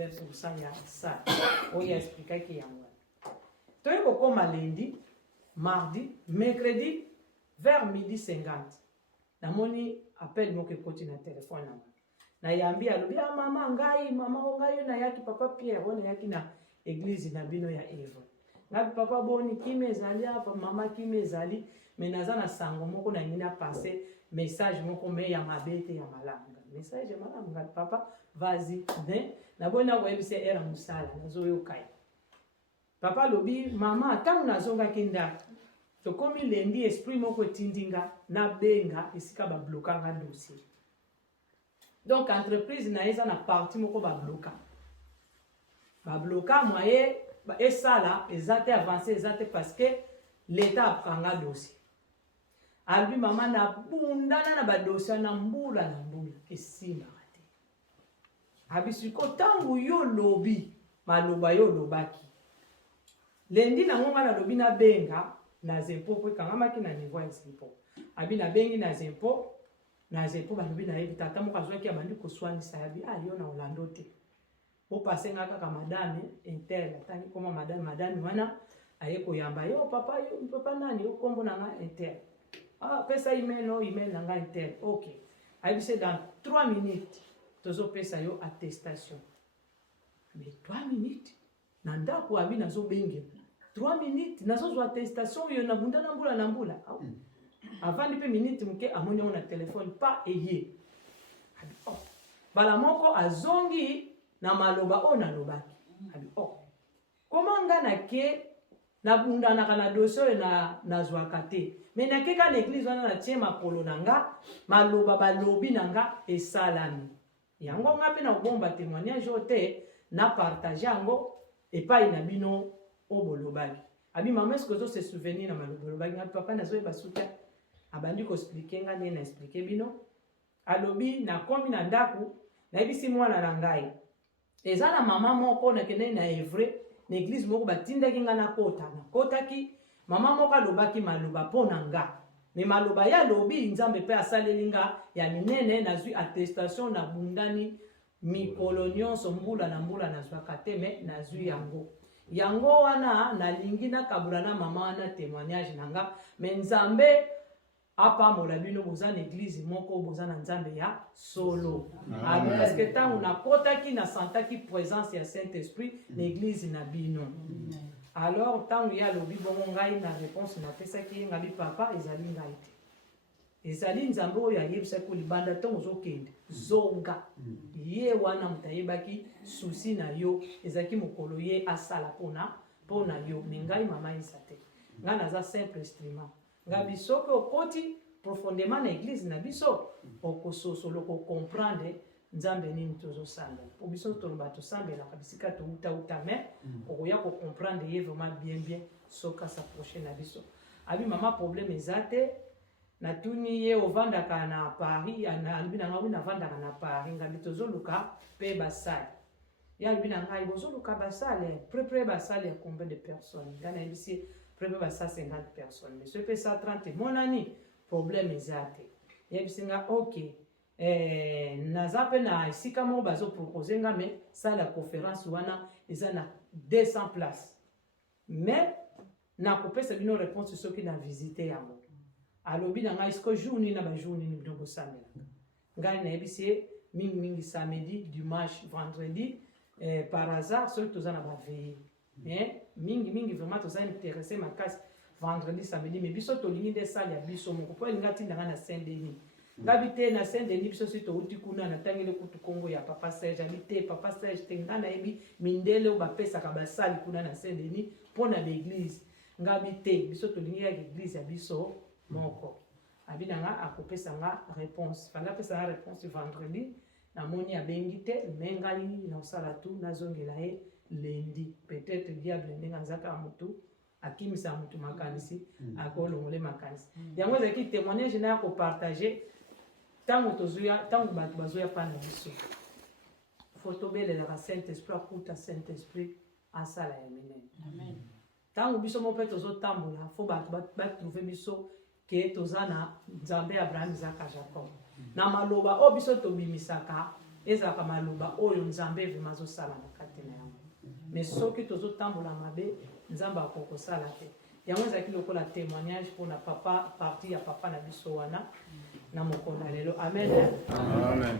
20% ya ça. On y explique qu'il y a un. Donc, comme lundi, mardi, mercredi, vers 12h50. Na moni appel mo ke koti na téléphone na. Na yambi alobi mama ngai na yaki papa Pierre on yaki na église na bino ya Eva. Ngabi papa boni kimezali apa mama kimezali mais naza na sango moko na ngina passer message moko me ya mabete ya malanga. Message ya malanga papa vas-y ne na bona webise era musala nazo yokai. Papa lobi mama tangu nazonga kinda to komi lendi esprit moko tindinga na benga isika ba blokanga dossier. Donc entreprise na eza na parti moko ba bloka. Ba bloka moye ba esala ezate avancer ezate parce que l'état pranga dossier. Albi mama na bundana na ba dossier na mbula esima rate. Abisiko tangu yo lobi maloba yo lobaki. Lendi na ngonga na lobi na benga na zempo po kangama ki na niveau ya zempo. Abi na bengi na zempo ba lobi na yebi tata mo kazwa ki abandi ko swanisa yabi yo na Orlando te. O passer nga kaka madame inter tangi koma madame wana aye ko yamba yo papa nani yo kombo na nga inter. Pesa email na nga inter. OK. Abi c'est dans 3 minutes tozo pesa yo attestation. Mais 3 minutes nanda ko abi nazo bengi. 3 minutes nazo attestation yo na bunda na mbula. Avant de minutes muke amoni on a téléphone pas eye. Bala moko azongi na maloba ona lobaki. Comment ngana ke na bunda na kana dossier na zwakate. Mais na ke ka l'église wana na tie makolo nanga maloba balobi nanga esalami. Yango ngape na bomba témoignage ote na partager yango epai na bino obolobaki. Abi mama est-ce que zo se souvenir na malobolobaki ngape papa na zo basuka abandi ko expliquer nga ni na expliquer bino. Alobi na komi na ndaku na ebisi mwana na ngai. Eza na mama moko na kene na evre na église moko batindaki nga na kota ki mama moko alobaki maloba pona nga. Me maloba ya lobi nzambe pe asaleli nga ya minene nazwi attestation na bundani mikolo nyonso mbula na zwaka te me nazwi yango wana nalingi na kabula na mama wana témoignage nanga me nzambe apa mola bino boza na église moko boza na nzambe ya solo. Parce que tangu na kotaki na santaki présence ya Saint-Esprit na église na bino. Alors tangu ya lobi bongo ngai na réponse na pesaki ngabi papa ezali ngai te. Ezali nzambe oyo ayebisa ko libanda tongo zokende zonga. Ye wana mutayebaki souci na yo ezaki mokolo ye asala pona yo ngai mama isate. Nga naza simple instrument. Ngabi soko okoti profondément na église na biso okososolo ko comprendre nzambe nini tozo sala. Po biso toloba to sambela kabisika to uta mais okoya ko comprendre ye vraiment bien soka s'approcher na biso. Abi mama problème ezate na tuni ye ovandaka na Paris albi na ngawi na vandaka na Paris ngabi tozo luka pe basali. Ya albi na ngai bozo luka basali prépare basali ya combien de personnes. Ngana ici prépare ça 50 personnes. Mais ce fait ça 30 mon ami problème ezate. Ya bisinga OK. Nazape na isika mo bazo proposer nga mais ça la conférence wana eza na 200 places. Mais na kopesa bino réponse sur qui na visiter yango. Alobi na nga isko journée na ba journée ni bino bosambela. Ngai na ebisi mingi samedi, dimanche, vendredi par hasard ceux tous na ba veiller. Mais mingi vraiment tous intéressé ma casse vendredi samedi mais biso to lingi de salle ya biso moko po ngati ndanga na Saint-Denis. Ngabite na Saint-Denis biso sito uti kuna na tangele kutu Kongo ya papa Serge habite papa Serge tengana ebi mindele o bapesa ka basali kuna na Saint-Denis pona l'église. Ngabite biso to lingi ya église ya biso moko. Abina nga akopesa nga réponse. Fanga pesa nga réponse vendredi na moni ya bengite mengali na sala tu na zongela e lundi. Peut-être diable ndenga zaka mutu akimisa mutu makanisi akolongole makanisi. Yango zaki témoignage na ko partager tango tozuya tango batu bazoya pana biso. Photo bele la Saint-Esprit akuta Saint-Esprit asala ya minene. Amen. Tango biso mo pe tozo tambola fo batu ba trouver biso ke tozana nzambe Abraham Isaac Jacob. Na maloba o biso to bimisaka ezalaka maloba oyo nzambe vraimen azosala na kati na yango. Mais soki tozotambola mabe nzambe akokosala te. Yango ezalaki lokola témoignage mpona papa parti ya papa na biso wana na mokolo lelo. Amen. Amen.